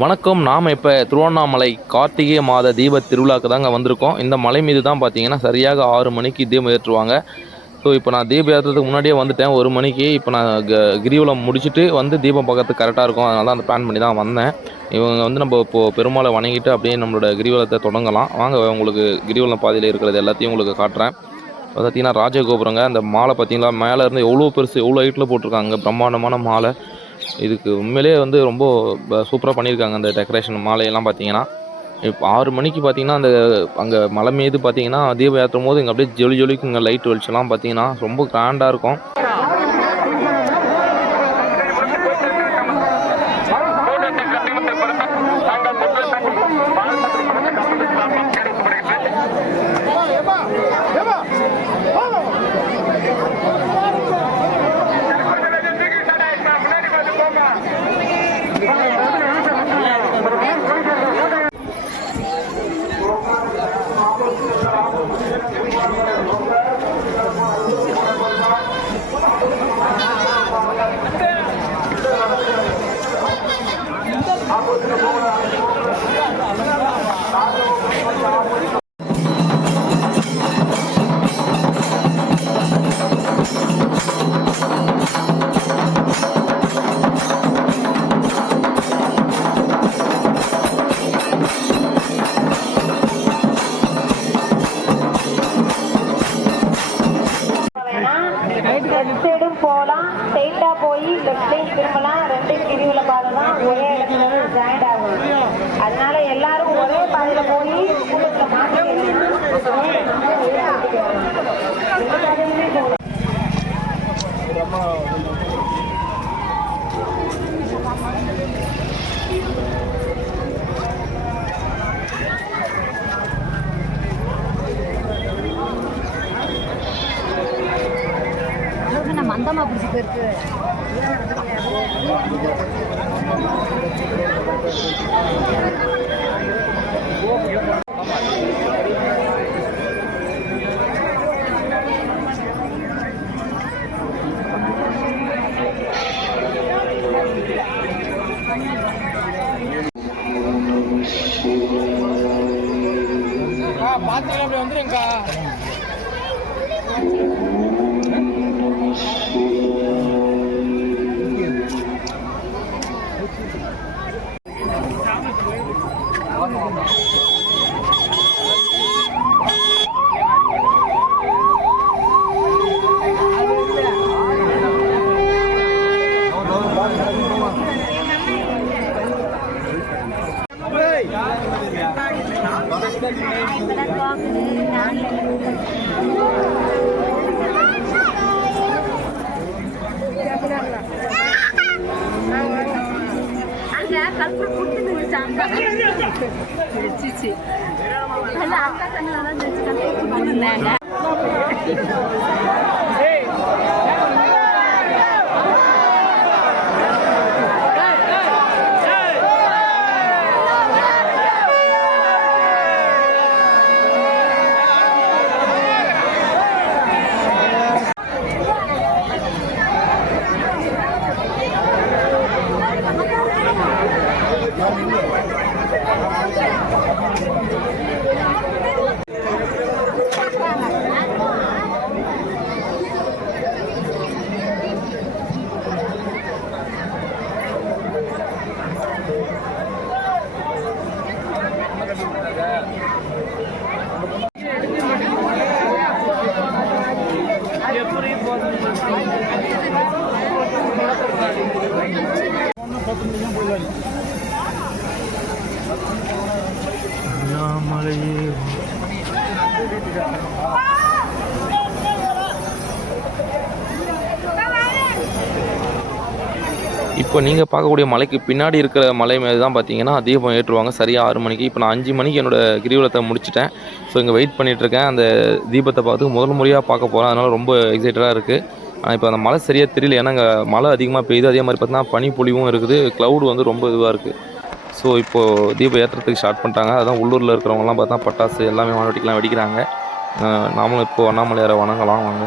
வணக்கம். நாம் இப்போ திருவண்ணாமலை கார்த்திகை மாத தீப திருவிழாக்கு தாங்க வந்திருக்கோம். இந்த மலை மீது தான் பார்த்தீங்கன்னா சரியாக ஆறு மணிக்கு தீபம் ஏற்றுவாங்க. ஸோ இப்போ நான் தீபம் ஏற்றுறதுக்கு முன்னாடியே வந்துட்டேன். ஒரு மணிக்கு இப்போ நான் க கிரிவலம் முடிச்சுட்டு வந்து தீபம் பார்க்கறதுக்கு கரெக்டாக இருக்கும். அதனால தான் அந்த பிளான் பண்ணி தான் வந்தேன். இவங்க வந்து நம்ம இப்போது பெருமாளை வணங்கிட்டு அப்படியே நம்மளோட கிரிவலத்தை தொடங்கலாம். வாங்க உங்களுக்கு கிரிவலம் பாதையில் இருக்கிறது எல்லாத்தையும் உங்களுக்கு காட்டுறேன். பார்த்தீங்கன்னா ராஜகோபுரங்க. அந்த மாலை பார்த்தீங்களா மேலே இருந்து எவ்வளோ பெருசு எவ்வளோ ஹைட்டில் போட்டிருக்காங்க. பிரம்மாண்டமான மாலை. இதுக்கு உண்மையிலேயே வந்து ரொம்ப சூப்பராக பண்ணியிருக்காங்க அந்த டெக்கரேஷன் மாலையெல்லாம் பார்த்தீங்கன்னா. இப்போ ஆறு மணிக்கு பார்த்தீங்கன்னா அந்த அங்கே மலை மீது பார்த்தீங்கன்னா தீபம் ஏற்றும் போது இங்கே அப்படியே ஜொலி ஜொலிக்குங்க லைட் வெளிச்செல்லாம் பார்த்தீங்கன்னா ரொம்ப கிராண்டாக இருக்கும். போகலாம் ஸ்ட்ரெயிட்டா போய் லெஃப்ட் சைடு திரும்பலாம். ரெண்டு கிரிவுல பாதை தான் ஒரே இடத்துல ஜாயிண்ட் ஆகும் அதனால எல்லாரும் ஒரே பாதையில போய் கூட்டத்துல மாற்றி பாத்திரம் அப்படி வந்துருங்கக்கா. anh và các con đang Angga kalpa kutu nujamba. Cici. Hela angka tengah ada kalpa kutu nujamba. இருந்தாங்க இப்போ நீங்கள் பார்க்கக்கூடிய மலைக்கு பின்னாடி இருக்கிற மலை மேலே தான் பார்த்தீங்கன்னா தீபம் ஏற்றுவாங்க. சரியாக ஆறு மணிக்கு. இப்போ நான் அஞ்சு மணிக்கு என்னோட கிரிவலத்தை முடிச்சிட்டேன். ஸோ இங்கே வெயிட் பண்ணிகிட்ருக்கேன் அந்த தீபத்தை பார்த்து முதல் முறையாக பார்க்க போகிறேன் அதனால் ரொம்ப எக்ஸைட்டடாக இருக்குது ஆனால் இப்போ அந்த மழை சரியாக தெரியல. ஏன்னா அங்கே மழை அதிகமாக பெய்யுது. அதே மாதிரி பார்த்தீங்கன்னா பனிப்பொழிவும் இருக்குது. க்ளவுட் வந்து ரொம்ப இதுவாக இருக்குது ஸோ இப்போது தீபம் ஏற்றுறதுக்கு ஸ்டார்ட் பண்ணிட்டாங்க. அதான் உள்ளூரில் இருக்கிறவங்கலாம் பார்த்தா பட்டாசு எல்லாமே வானவெட்டிக்கெலாம் வெடிக்கிறாங்க. நாமளும் இப்போது அண்ணாமலையாரை வணங்கலாம் வாங்க.